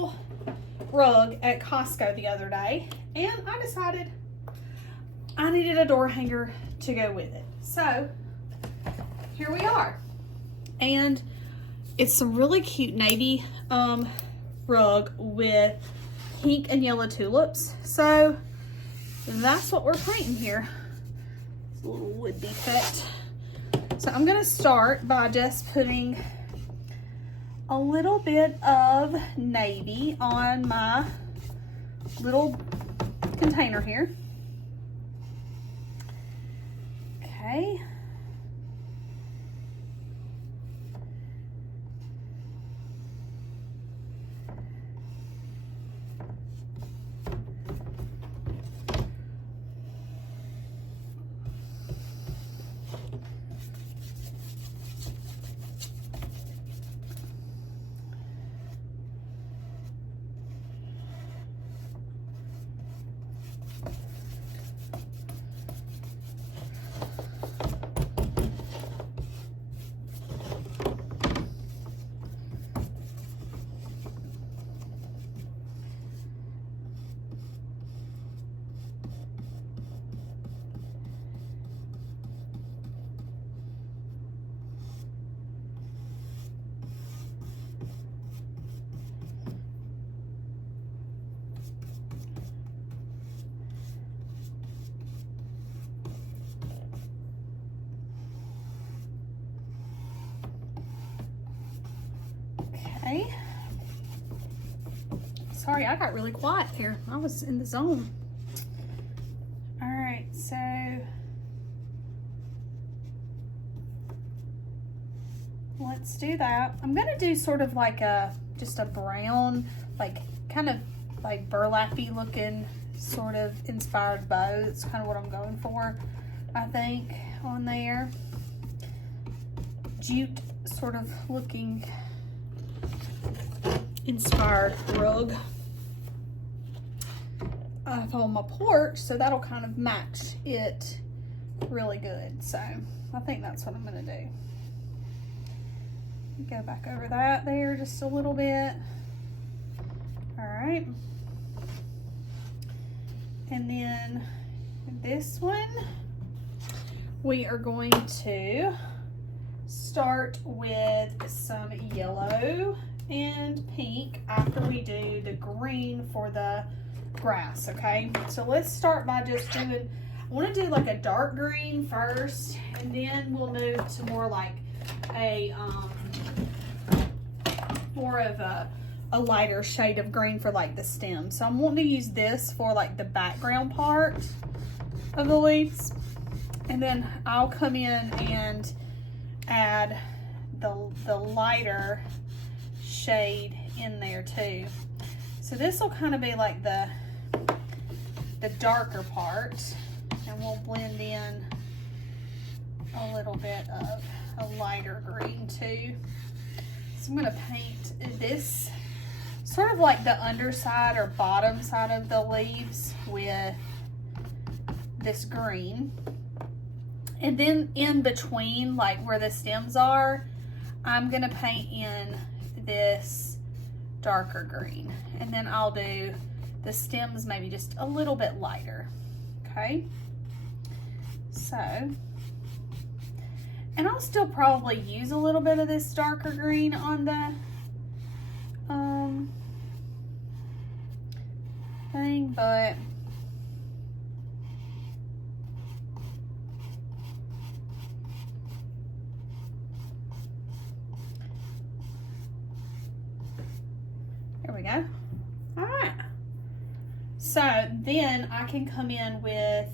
little rug at Costco the other day, and I decided I needed a door hanger to go with it. So here we are. And it's some really cute navy rug with pink and yellow tulips. So that's what we're painting here. It's a little wood defect. So I'm gonna start by just putting a little bit of navy on my little container here. Okay. Okay. Sorry, I got really quiet here. I was in the zone. All right, so let's do that. I'm gonna do sort of like just a brown, like kind of like burlappy looking sort of inspired bow. That's kind of what I'm going for, I think, on there. Jute sort of looking inspired rug on my porch, so that'll kind of match it really good. So I think that's what I'm gonna do. Go back over that there just a little bit. All right, and then this one we are going to start with some yellow and pink after we do the green for the grass. Okay, so let's start by just doing, I want to do like a dark green first, and then we'll move to more like a more of a lighter shade of green for like the stem. So I'm wanting to use this for like the background part of the leaves, and then I'll come in and add the lighter shade in there too. So this will kind of be like the darker part, and we'll blend in a little bit of a lighter green too. So I'm going to paint this sort of like the underside or bottom side of the leaves with this green, and then in between, like where the stems are, I'm going to paint in this darker green, and then I'll do the stems maybe just a little bit lighter. Okay, so, and I'll still probably use a little bit of this darker green on the thing, but there we go. All right, so then I can come in with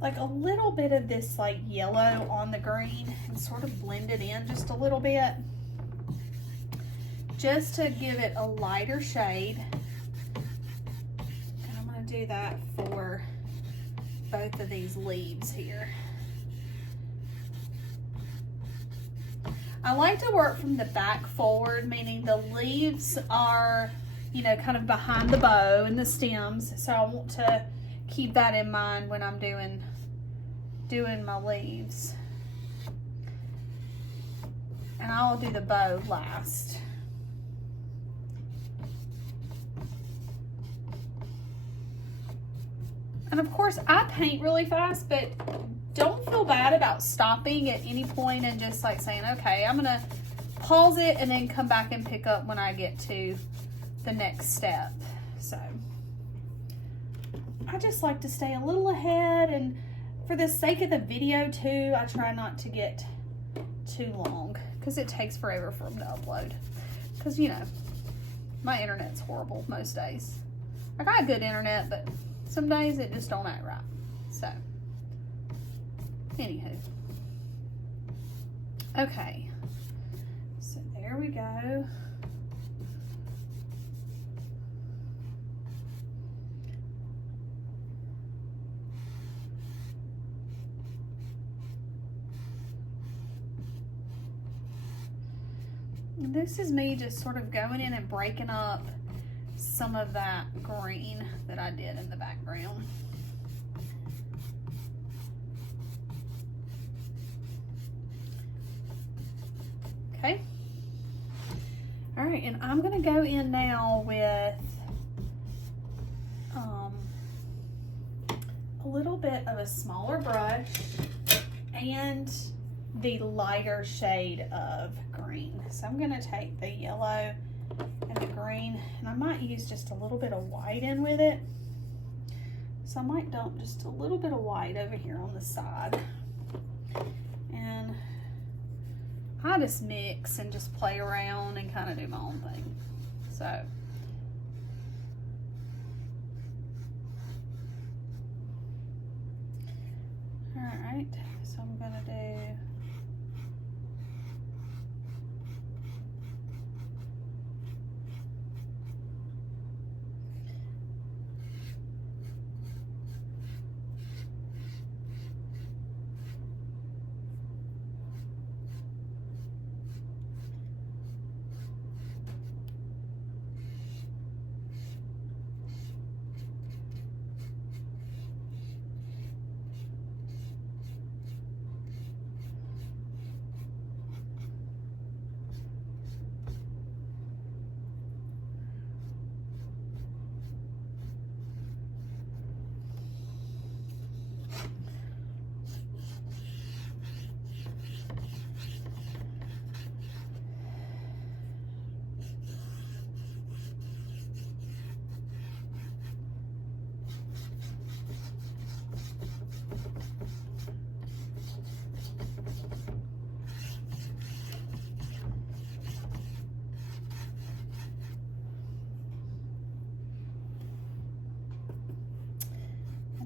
like a little bit of this like yellow on the green and sort of blend it in just a little bit, just to give it a lighter shade. And I'm going to do that for both of these leaves here. I like to work from the back forward, meaning the leaves are, you know, kind of behind the bow and the stems. So I want to keep that in mind when I'm doing my leaves. And I'll do the bow last. And of course I paint really fast, but don't feel bad about stopping at any point and just like saying, okay, I'm gonna pause it and then come back and pick up when I get to the next step. So I just like to stay a little ahead, and for the sake of the video too, I try not to get too long because it takes forever for them to upload. Because, you know, my internet's horrible most days. I got good internet, but some days it just don't act right. So, anywho. Okay. So there we go. And this is me just sort of going in and breaking up some of that green that I did in the background. Okay. All right, and I'm gonna go in now with a little bit of a smaller brush and the lighter shade of green. So I'm gonna take the yellow and the green, and I might use just a little bit of white in with it. So I might dump just a little bit of white over here on the side. And I just mix and just play around and kind of do my own thing. So all right, so I'm gonna do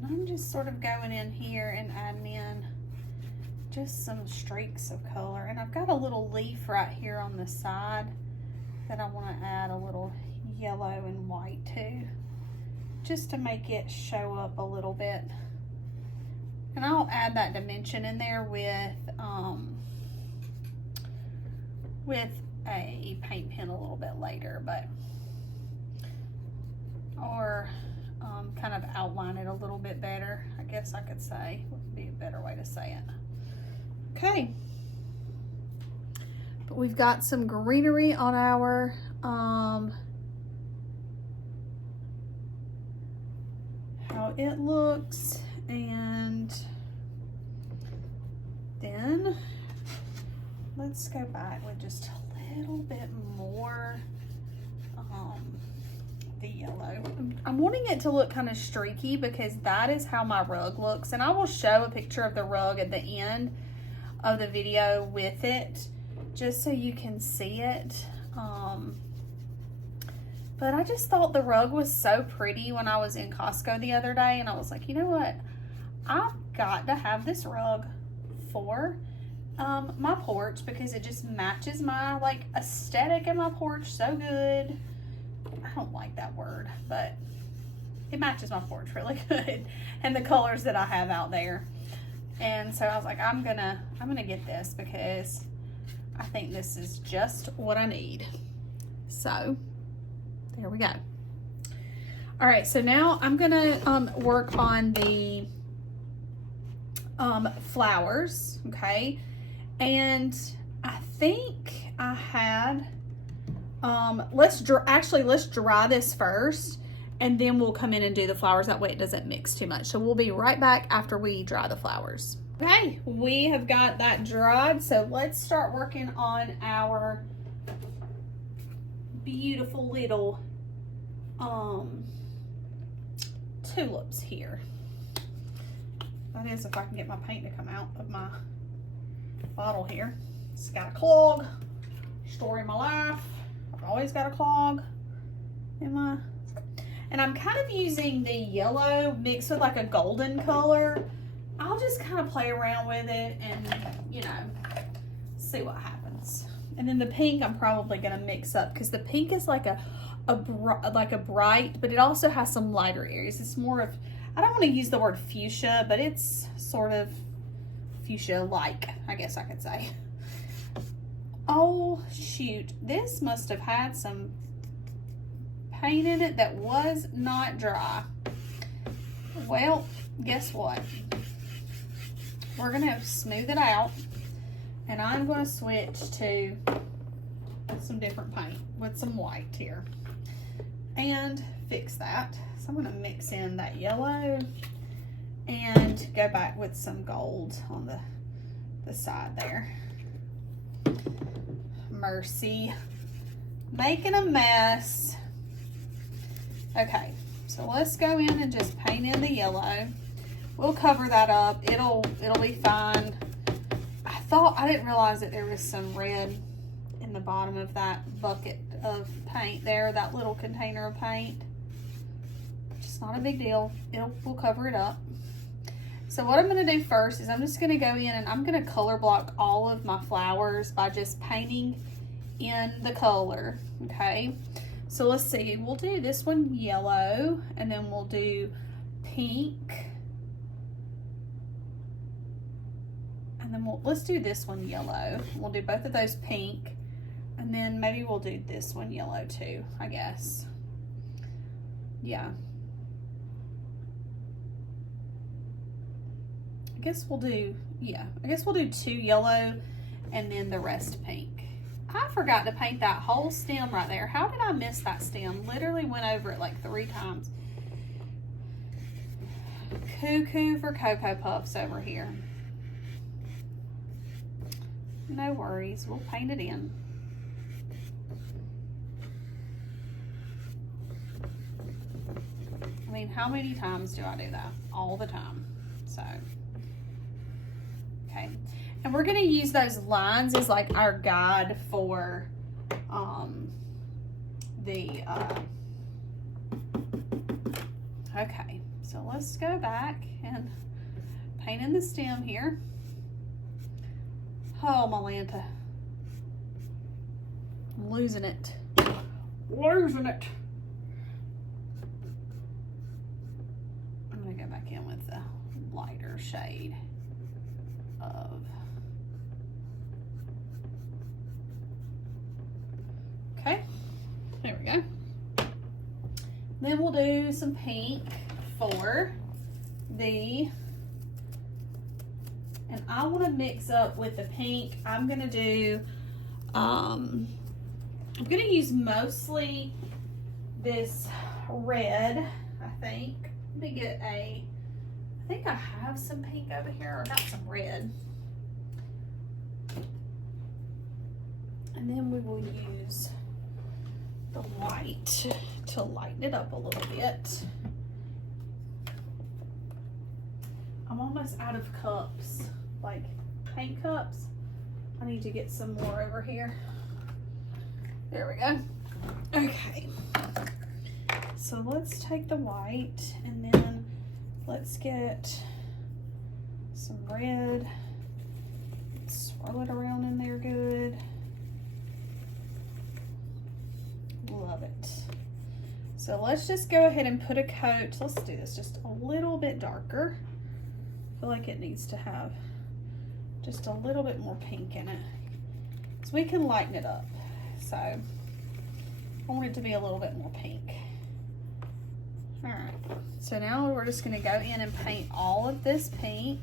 I'm just sort of going in here and adding in just some streaks of color. And I've got a little leaf right here on the side that I want to add a little yellow and white to, just to make it show up a little bit. And I'll add that dimension in there with a paint pen a little bit later, but kind of outline it a little bit better, I guess I could say, would be a better way to say it. Okay, but we've got some greenery on our how it looks, and then let's go back with just a little bit more the yellow. I'm wanting it to look kind of streaky because that is how my rug looks, and I will show a picture of the rug at the end of the video with it just so you can see it. But I just thought the rug was so pretty when I was in Costco the other day, and I was like, you know what, I've got to have this rug for my porch because it just matches my like aesthetic in my porch so good. I don't like that word, but it matches my porch really good and the colors that I have out there. And so I was like, I'm gonna get this because I think this is just what I need. So there we go. All right, so now I'm gonna work on the flowers, okay? And I think I had let's dry this first, and then we'll come in and do the flowers. That way it doesn't mix too much. So we'll be right back after we dry the flowers. Okay, we have got that dried, so let's start working on our beautiful little tulips here. That is, if I can get my paint to come out of my bottle here. It's got a clog. Story of my life. I've always got a clog in my... And I'm kind of using the yellow mixed with like a golden color. I'll just kind of play around with it and, you know, see what happens. And then the pink I'm probably going to mix up because the pink is like a bright, but it also has some lighter areas. It's more of, I don't want to use the word fuchsia, but it's sort of fuchsia-like, I guess I could say. Oh, shoot. This must have had some paint in it that was not dry. Well, guess what? We're going to smooth it out, and I'm going to switch to some different paint with some white here and fix that. So I'm going to mix in that yellow and go back with some gold on the side there. Mercy. Making a mess. Okay, so let's go in and just paint in the yellow. We'll cover that up. It'll be fine. I didn't realize that there was some red in the bottom of that bucket of paint there, that little container of paint. Just not a big deal. We'll cover it up. So what I'm going to do first is I'm just going to go in and I'm going to color block all of my flowers by just painting in the color. Okay, so let's see. We'll do this one yellow, and then we'll do pink. And then let's do this one yellow. We'll do both of those pink, and then maybe we'll do this one yellow too, I guess. Yeah. I guess we'll do 2 yellow and then the rest pink. I forgot to paint that whole stem right there. How did I miss that stem? Literally went over it like 3 times. Cuckoo for Cocoa Puffs over here. No worries, we'll paint it in. I mean, how many times do I do that? All the time. So, okay. And we're gonna use those lines as like our guide for okay, so let's go back and paint in the stem here. Oh, my Lanta. I'm losing it. Losing it. I'm gonna go back in with the lighter shade of... Okay, there we go. Then we'll do some pink for the... And I want to mix up with the pink. I'm going to do, I'm going to use mostly this red, I think. Let me get I think I have some pink over here, or got some red. And then we will use the white to lighten it up a little bit. I'm almost out of cups, like paint cups. I need to get some more over here. There we go. Okay. So let's take the white and then let's get some red. Swirl it around in there good. Love it. So let's just go ahead and put a coat. Let's do this just a little bit darker. I feel like it needs to have just a little bit more pink in it, so we can lighten it up. So I want it to be a little bit more pink. All right, so now we're just going to go in and paint all of this pink,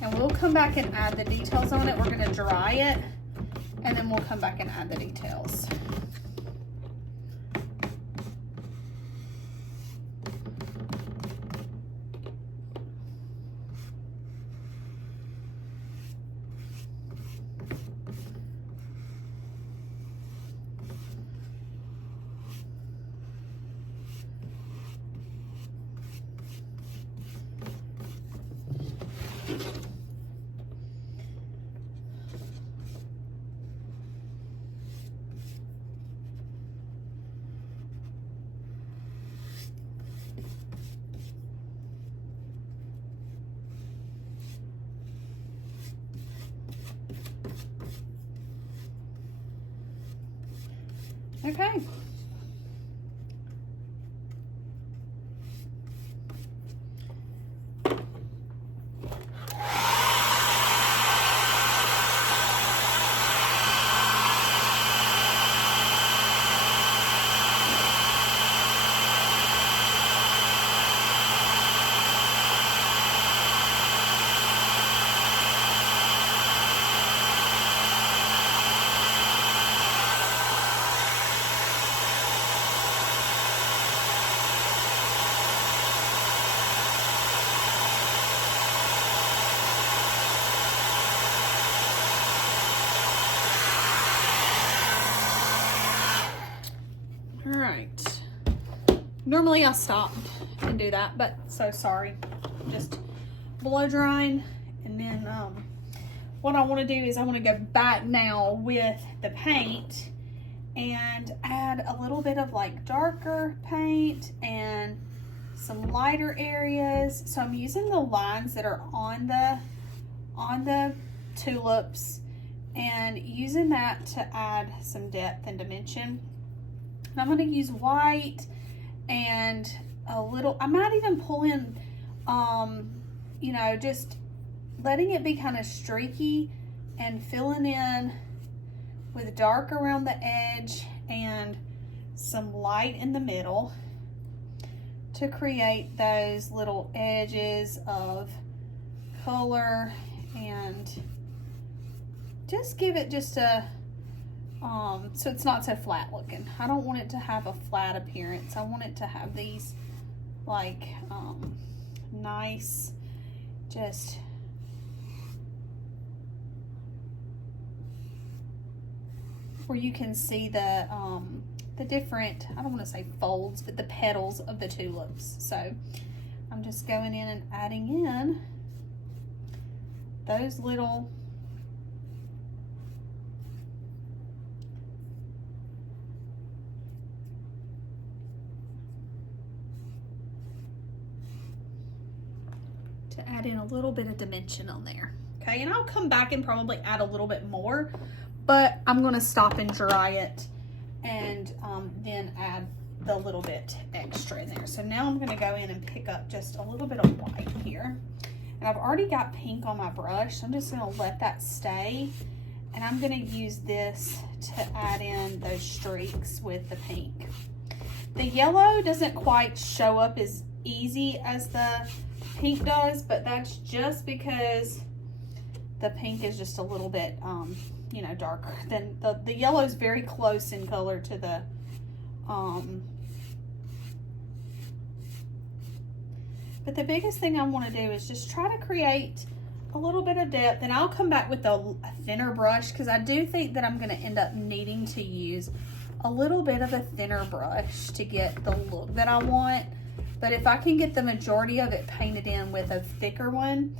and we'll come back and add the details on it. We're going to dry it and then we'll come back and add the details. Okay. Alright, normally I'll stop and do that, but so sorry. Just blow drying, and then what I want to do is I want to go back now with the paint and add a little bit of like darker paint and some lighter areas. So I'm using the lines that are on the tulips and using that to add some depth and dimension. And I'm going to use white and a little, I might even pull in, you know, just letting it be kind of streaky and filling in with dark around the edge and some light in the middle to create those little edges of color and just give it just a so it's not so flat looking. I don't want it to have a flat appearance. I want it to have these like nice, just where you can see the different, I don't want to say folds, but the petals of the tulips. So I'm just going in and adding in those little to add in a little bit of dimension on there. Okay, and I'll come back and probably add a little bit more, but I'm going to stop and dry it and then add the little bit extra in there. So now I'm going to go in and pick up just a little bit of white here. And I've already got pink on my brush. I'm just going to let that stay. And I'm going to use this to add in those streaks with the pink. The yellow doesn't quite show up as easy as the pink does, but that's just because the pink is just a little bit you know, darker than the yellow is very close in color to the but the biggest thing I want to do is just try to create a little bit of depth, and I'll come back with a thinner brush because I do think that I'm going to end up needing to use a little bit of a thinner brush to get the look that I want. But if I can get the majority of it painted in with a thicker one,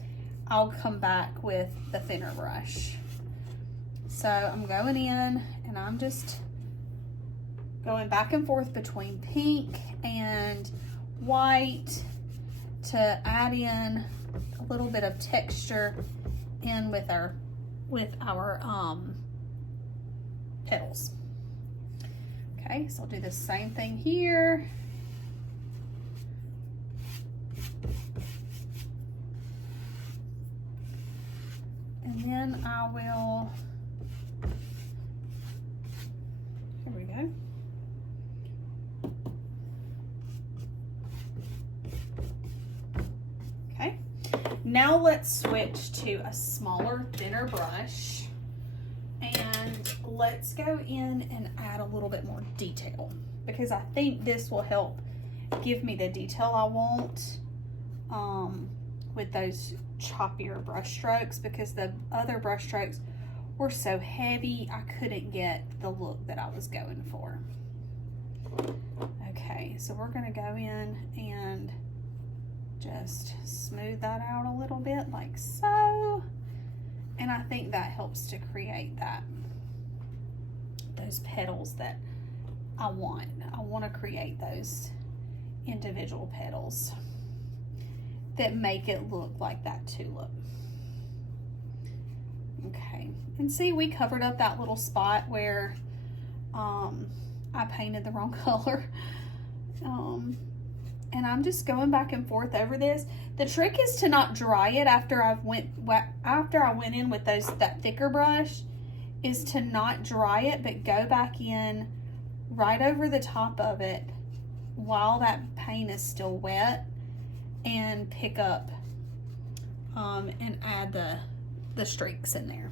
I'll come back with the thinner brush. So I'm going in and I'm just going back and forth between pink and white to add in a little bit of texture in with our petals. Okay, so I'll do the same thing here. And then I will, here we go. Okay, now let's switch to a smaller, thinner brush. And let's go in and add a little bit more detail, because I think this will help give me the detail I want with those choppier brush strokes, because the other brush strokes were so heavy I couldn't get the look that I was going for. Okay, so we're gonna go in and just smooth that out a little bit like so. And I think that helps to create those petals that I want. I want to create those individual petals that make it look like that tulip. Okay, and see, we covered up that little spot where I painted the wrong color. And I'm just going back and forth over this. The trick is to not dry it after I went in with that thicker brush, is to not dry it, but go back in right over the top of it while that paint is still wet, and pick up and add the streaks in there.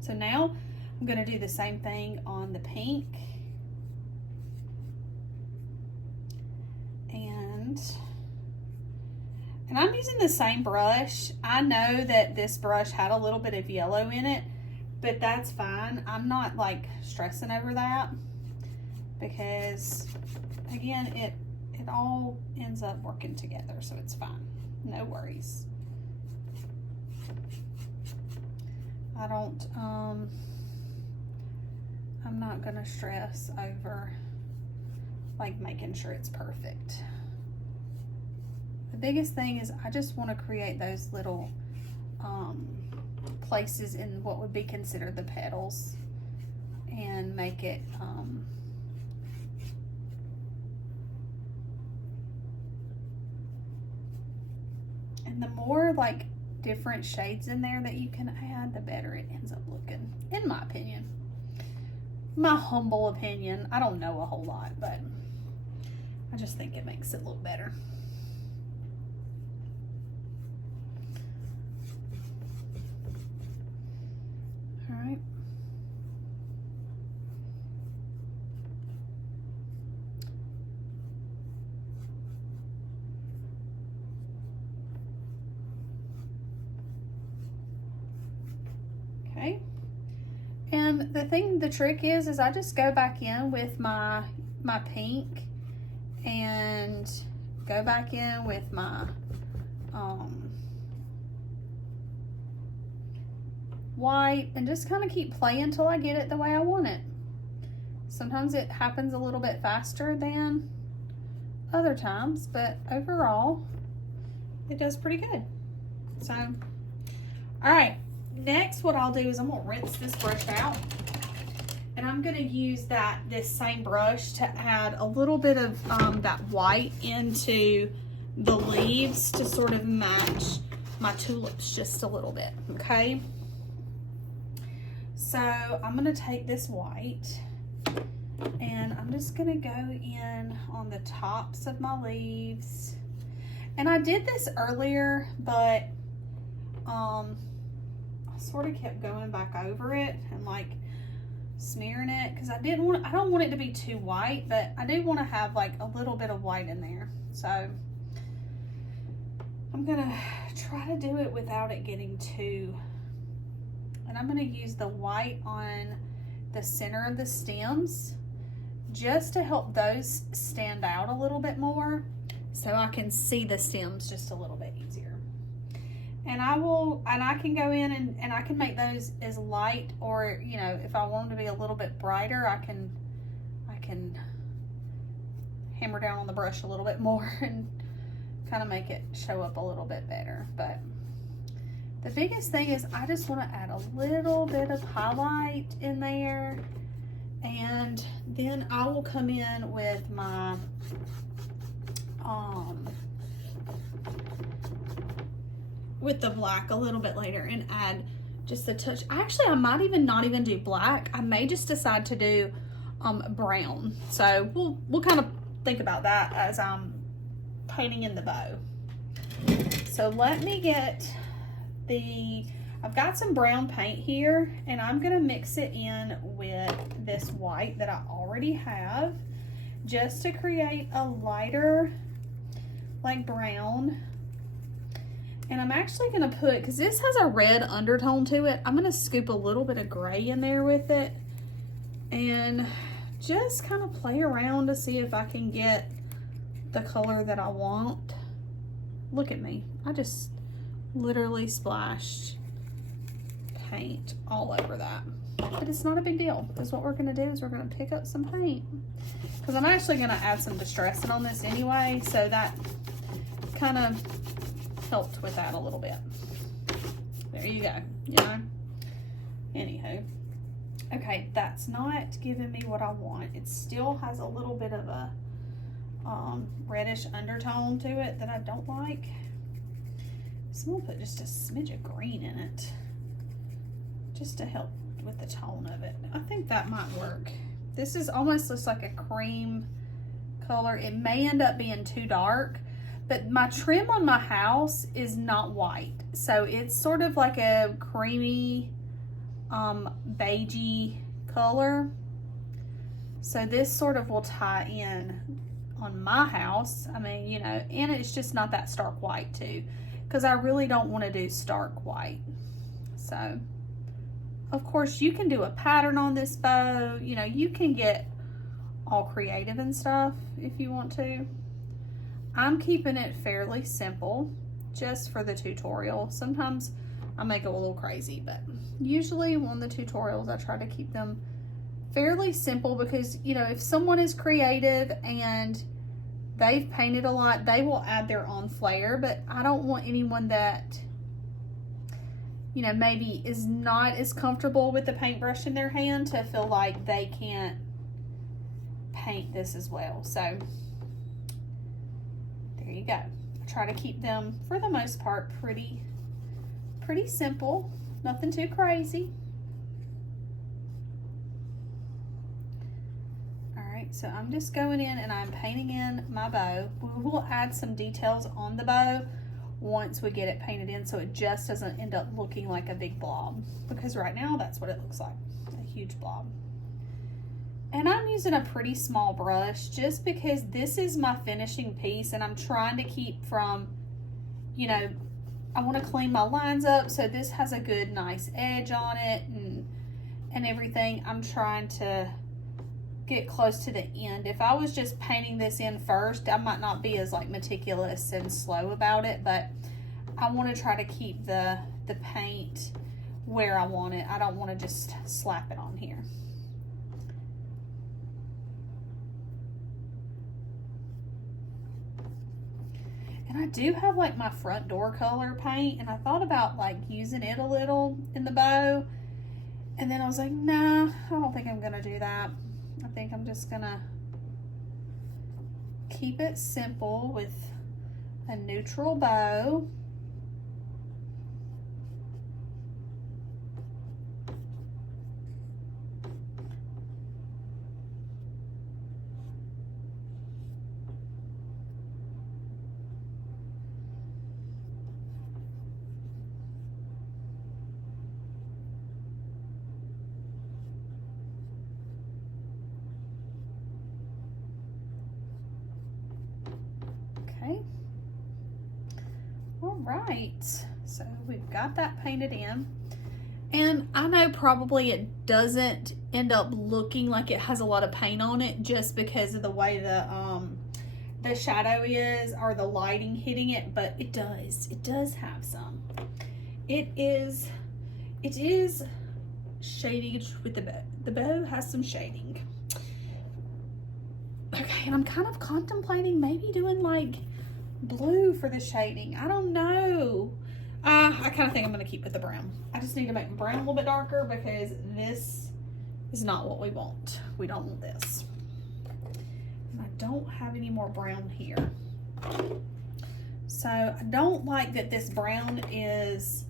So now I'm going to do the same thing on the pink. And I'm using the same brush. I know that this brush had a little bit of yellow in it, but that's fine. I'm not like stressing over that, because again, it all ends up working together, so it's fine. No worries. I'm not gonna stress over like making sure it's perfect. The biggest thing is I just want to create those little places in what would be considered the petals, and make it and the more like different shades in there that you can add, the better it ends up looking, in my opinion. My humble opinion. I don't know a whole lot, but I just think it makes it look better. All right. Okay. And the trick is I just go back in with my pink, and go back in with my white, and just kind of keep playing until I get it the way I want it. Sometimes it happens a little bit faster than other times, but overall it does pretty good. So, all right, next what I'll do is I'm gonna rinse this brush out, and I'm gonna use this same brush to add a little bit of that white into the leaves to sort of match my tulips just a little bit, okay? So I'm gonna take this white, and I'm just gonna go in on the tops of my leaves. And I did this earlier, but I sort of kept going back over it and like smearing it, because I don't want it to be too white, but I do want to have like a little bit of white in there. So I'm gonna try to do it without it getting too, and I'm gonna use the white on the center of the stems just to help those stand out a little bit more, so I can see the stems just a little bit easier. And I can go in and I can make those as light, or you know, if I want them to be a little bit brighter, I can hammer down on the brush a little bit more and kind of make it show up a little bit better. But the biggest thing is I just want to add a little bit of highlight in there, and then I will come in with my with the black a little bit later and add just a touch. Actually, I might even not even do black. I may just decide to do brown. So we'll kind of think about that as I'm painting in the bow. So let me get I've got some brown paint here, and I'm gonna mix it in with this white that I already have, just to create a lighter, like brown. And I'm actually gonna put, because this has a red undertone to it, I'm gonna scoop a little bit of gray in there with it and just kind of play around to see if I can get the color that I want. Look at me, I just literally splashed paint all over that. But it's not a big deal, because what we're gonna do is we're gonna pick up some paint, because I'm actually gonna add some distressing on this anyway, so that kind of helped with that a little bit. There you go, you know. Anywho, okay, that's not giving me what I want. It still has a little bit of a reddish undertone to it that I don't like. So I'm gonna put just a smidge of green in it, just to help with the tone of it. I think that might work. This is almost looks like a cream color. It may end up being too dark, but my trim on my house is not white, so it's sort of like a creamy beigey color. So this sort of will tie in on my house. I mean, you know, and it's just not that stark white too, because I really don't want to do stark white. So of course you can do a pattern on this bow, you know, you can get all creative and stuff if you want to. I'm keeping it fairly simple just for the tutorial. Sometimes I may go a little crazy, but usually on the tutorials I try to keep them fairly simple, because, you know, if someone is creative and they've painted a lot, they will add their own flair, but I don't want anyone that, you know, maybe is not as comfortable with the paintbrush in their hand to feel like they can't paint this as well. So there you go. I try to keep them, for the most part, pretty simple, nothing too crazy. All right, so I'm just going in and I'm painting in my bow. We will add some details on the bow once we get it painted in, so it just doesn't end up looking like a big blob, because right now that's what it looks like, a huge blob. And I'm using a pretty small brush just because this is my finishing piece, and I'm trying to keep from, you know, I want to clean my lines up so this has a good nice edge on it and everything. I'm trying to get close to the end. If I was just painting this in first, I might not be as like meticulous and slow about it, but I want to try to keep the paint where I want it. I don't want to just slap it on here. And I do have like my front door color paint, and I thought about like using it a little in the bow, and then I was like, nah, I don't think I'm gonna do that. I think I'm just gonna keep it simple with a neutral bow. Right, so we've got that painted in, and I know probably it doesn't end up looking like it has a lot of paint on it just because of the way the shadow is, or the lighting hitting it, but it does have some. It is shading with the bow. The bow has some shading. Okay, and I'm kind of contemplating maybe doing like blue for the shading. I don't know. I kind of think I'm going to keep with the brown. I just need to make the brown a little bit darker, because this is not what we want. We don't want this. And I don't have any more brown here. So I don't like that this brown is,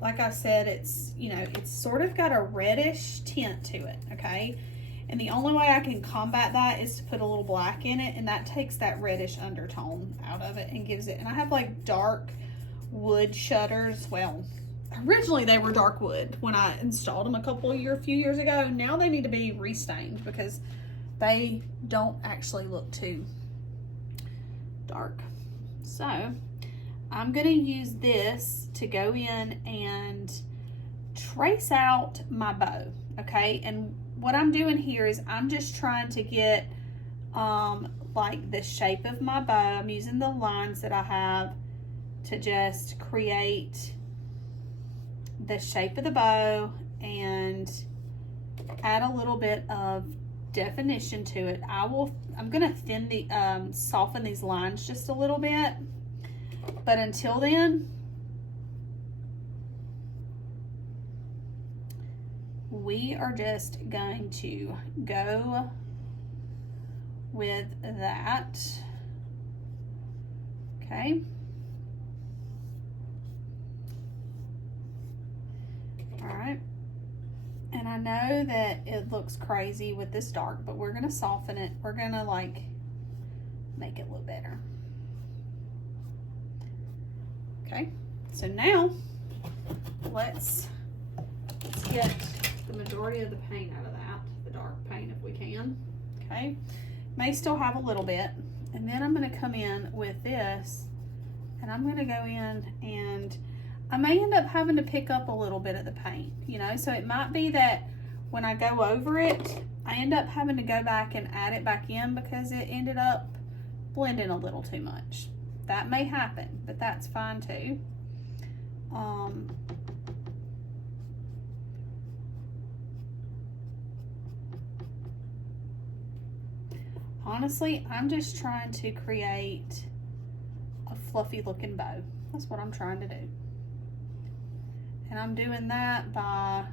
like I said, it's, you know, it's sort of got a reddish tint to it, okay? And the only way I can combat that is to put a little black in it, and that takes that reddish undertone out of it and gives it, and I have like dark wood shutters, well, originally they were dark wood when I installed them a few years ago. Now they need to be restained because they don't actually look too dark. So I'm gonna use this to go in and trace out my bow, okay? And what I'm doing here is I'm just trying to get like the shape of my bow. I'm using the lines that I have to just create the shape of the bow and add a little bit of definition to it. I'm gonna soften these lines just a little bit, but until then, we are just going to go with that. Okay. All right. And I know that it looks crazy with this dark, but we're gonna soften it. We're gonna like make it a little better. Okay. So now let's get the majority of the paint out of that, the dark paint if we can. Okay. May still have a little bit. And then I'm gonna come in with this and I'm gonna go in and I may end up having to pick up a little bit of the paint, you know, so it might be that when I go over it, I end up having to go back and add it back in because it ended up blending a little too much. That may happen, but that's fine too. Honestly, I'm just trying to create a fluffy looking bow. That's what I'm trying to do. And I'm doing that by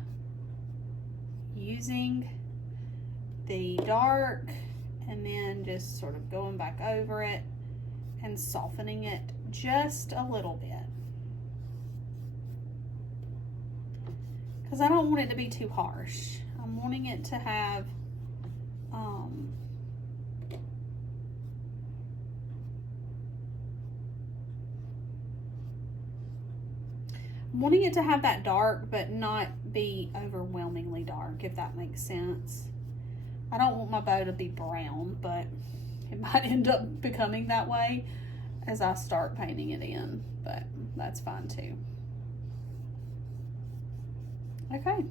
using the dark and then just sort of going back over it and softening it just a little bit. Because I don't want it to be too harsh. I'm wanting it to have that dark, but not be overwhelmingly dark, if that makes sense. I don't want my bow to be brown, but it might end up becoming that way as I start painting it in, but that's fine too. Okay.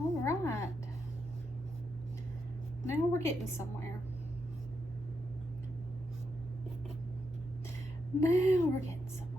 All right. Now we're getting somewhere. Now we're getting somewhere.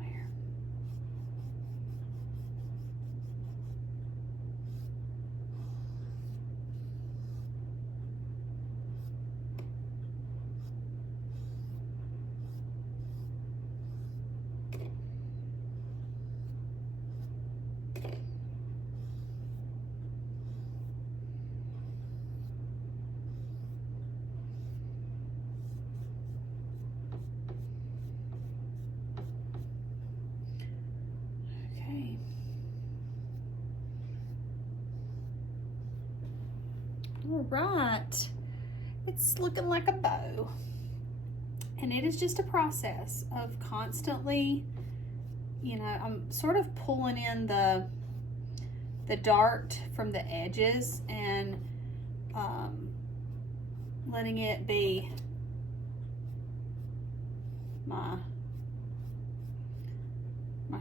All right, it's looking like a bow, and it is just a process of constantly, you know, I'm sort of pulling in the dart from the edges and letting it be my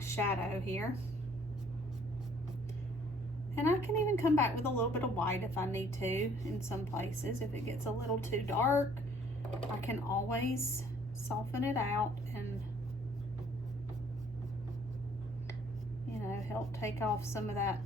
shadow here. And I can even come back with a little bit of white if I need to in some places. If it gets a little too dark, I can always soften it out and, you know, help take off some of that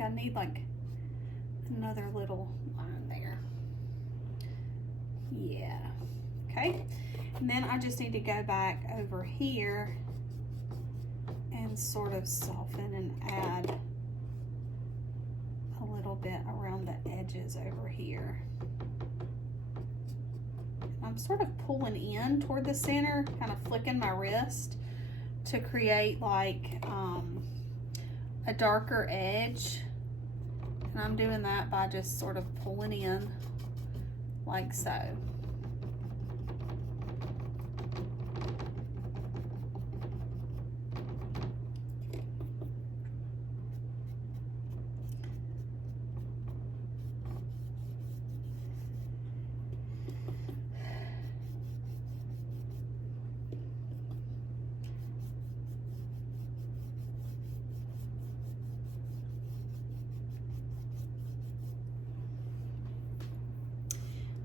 I need like another little line there. Yeah. Okay. And then I just need to go back over here and sort of soften and add a little bit around the edges over here. I'm sort of pulling in toward the center, kind of flicking my wrist to create like a darker edge. And I'm doing that by just sort of pulling in like so.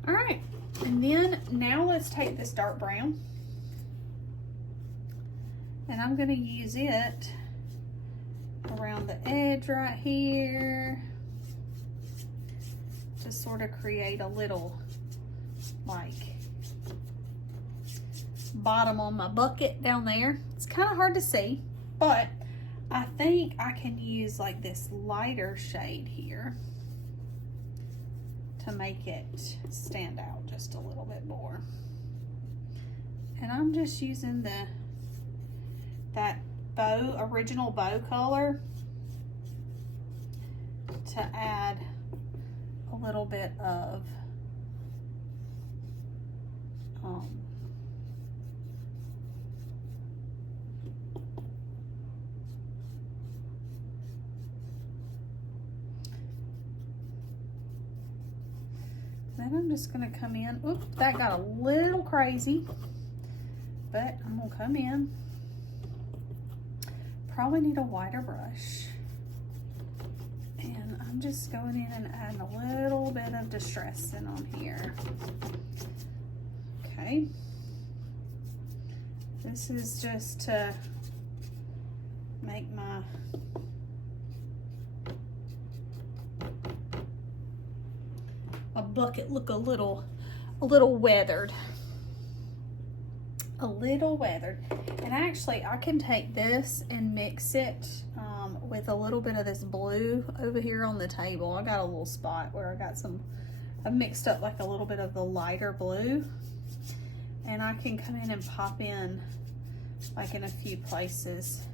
All right, and then now let's take this dark brown and I'm going to use it around the edge right here to sort of create a little like bottom on my bucket down there. It's kind of hard to see, but I think I can use like this lighter shade here to make it stand out just a little bit more. And I'm just using that original bow color to add a little bit of then I'm just going to come in. Oops, that got a little crazy, but I'm going to come in. Probably need a wider brush. And I'm just going in and adding a little bit of distressing on here. Okay. This is just to make my bucket look a little weathered. And actually I can take this and mix it with a little bit of this blue over here on the table. I got a little spot where I've mixed up like a little bit of the lighter blue, and I can come in and pop in like in a few places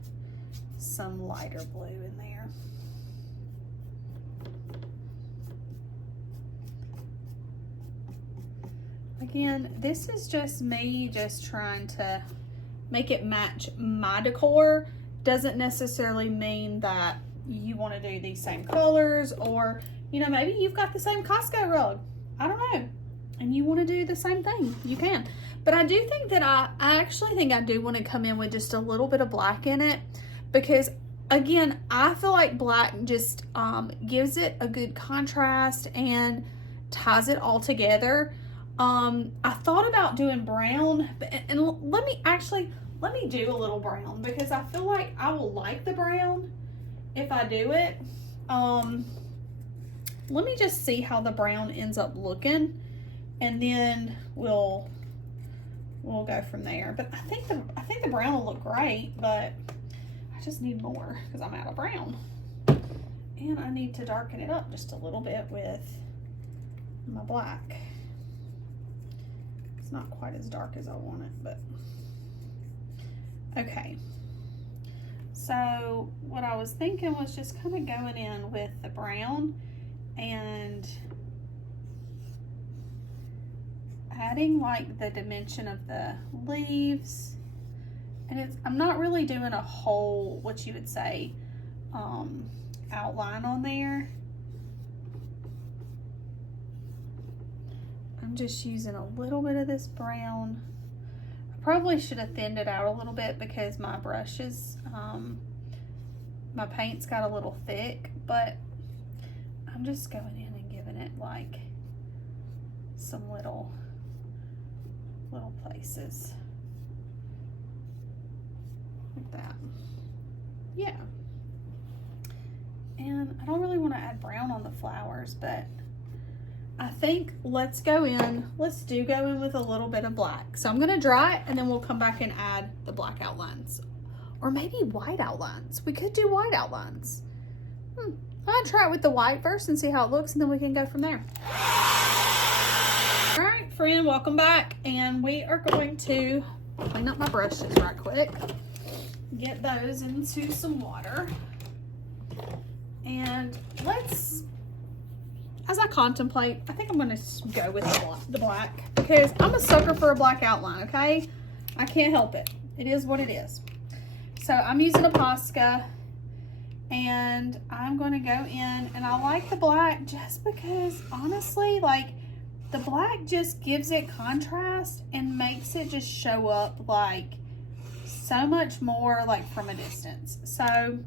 some lighter blue in there. Again, this is just me just trying to make it match my decor. Doesn't necessarily mean that you want to do these same colors, or, you know, maybe you've got the same Costco rug. I don't know. And you want to do the same thing. You can. But I do think that I actually think I do want to come in with just a little bit of black in it, because again, I feel like black just gives it a good contrast and ties it all together. I thought about doing brown, and let me do a little brown, because I feel like I will like the brown if I do it. Let me just see how the brown ends up looking, and then we'll go from there. But I think the brown will look great, but I just need more because I'm out of brown, and I need to darken it up just a little bit with my black. It's not quite as dark as I want it, but okay. So what I was thinking was just kind of going in with the brown and adding like the dimension of the leaves. And I'm not really doing a whole, what you would say, outline on there. I'm just using a little bit of this brown. I probably should have thinned it out a little bit because my brushes, my paint's got a little thick, but I'm just going in and giving it like some little places like that. Yeah. And I don't really want to add brown on the flowers, but I think let's do go in with a little bit of black. So I'm going to dry it and then we'll come back and add the black outlines. Or maybe white outlines. We could do white outlines. I'll try it with the white first and see how it looks, and then we can go from there. All right, friend, welcome back. And we are going to clean up my brushes right quick. Get those into some water. And let's, as I contemplate, I think I'm going to go with the black because I'm a sucker for a black outline, okay? I can't help it. It is what it is. So I'm using a Posca, and I'm going to go in, and I like the black just because, honestly, like, the black just gives it contrast and makes it just show up, like, so much more, like, from a distance. So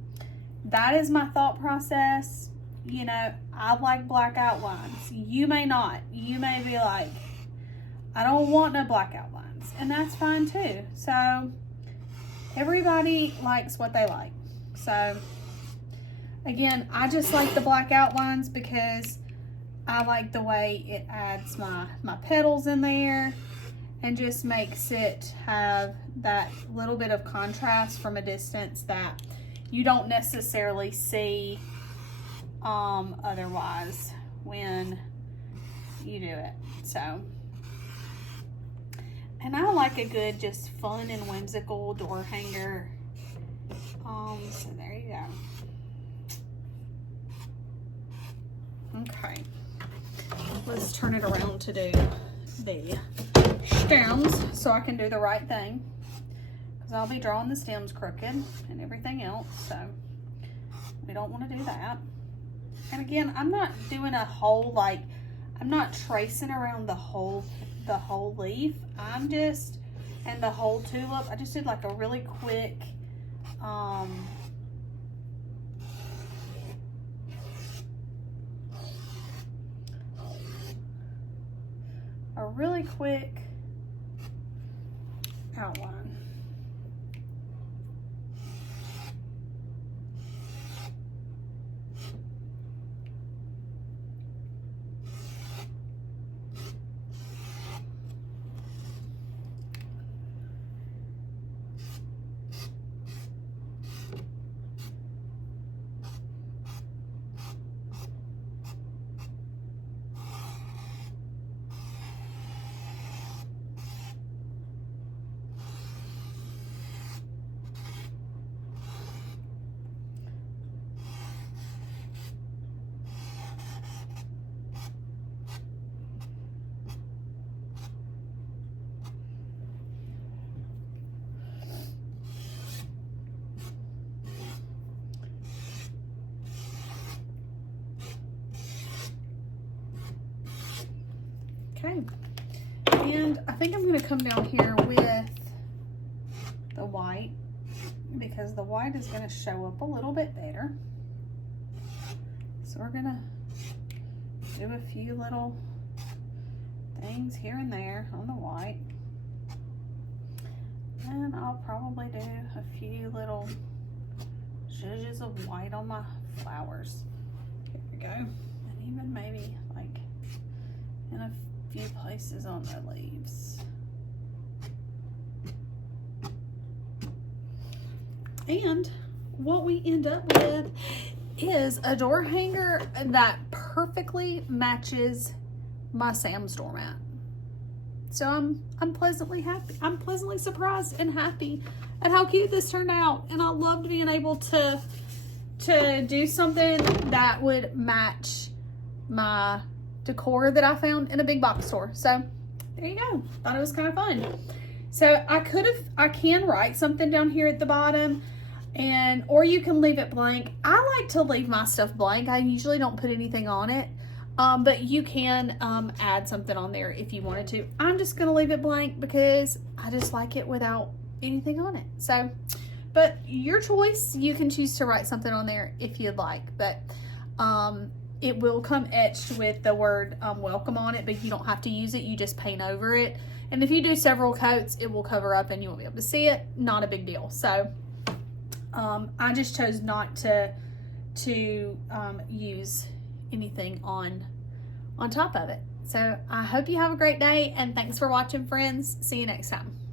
that is my thought process. You know, I like black outlines. You may not. You may be like, I don't want no black outlines, and that's fine too. So everybody likes what they like. So again, I just like the black outlines because I like the way it adds my petals in there and just makes it have that little bit of contrast from a distance that you don't necessarily see otherwise when you do it. So, and I like a good, just fun and whimsical door hanger. So there you go. Okay, let's turn it around to do the stems so I can do the right thing, because I'll be drawing the stems crooked and everything else, so we don't want to do that. And again, I'm not doing a whole, like, I'm not tracing around the whole leaf. I'm just, and the whole tulip, I just did like a really quick, outline. Okay, and I think I'm going to come down here with the white because the white is going to show up a little bit better. So we're going to do a few little things here and there on the white. And I'll probably do a few little zhuzhes of white on my flowers. Here we go. And even maybe like in a few places on the leaves. And what we end up with is a door hanger that perfectly matches my Sam's doormat. So I'm pleasantly happy. I'm pleasantly surprised and happy at how cute this turned out. And I loved being able to do something that would match my decor that I found in a big box store. So there you go. Thought it was kind of fun. So I can write something down here at the bottom, or you can leave it blank. I like to leave my stuff blank. I usually don't put anything on it. But you can add something on there if you wanted to. I'm just going to leave it blank because I just like it without anything on it. So, but your choice, you can choose to write something on there if you'd like. But it will come etched with the word welcome on it, but you don't have to use it. You just paint over it. And if you do several coats, it will cover up and you won't be able to see it. Not a big deal. So I just chose not to use anything on top of it. So I hope you have a great day, and thanks for watching, friends. See you next time.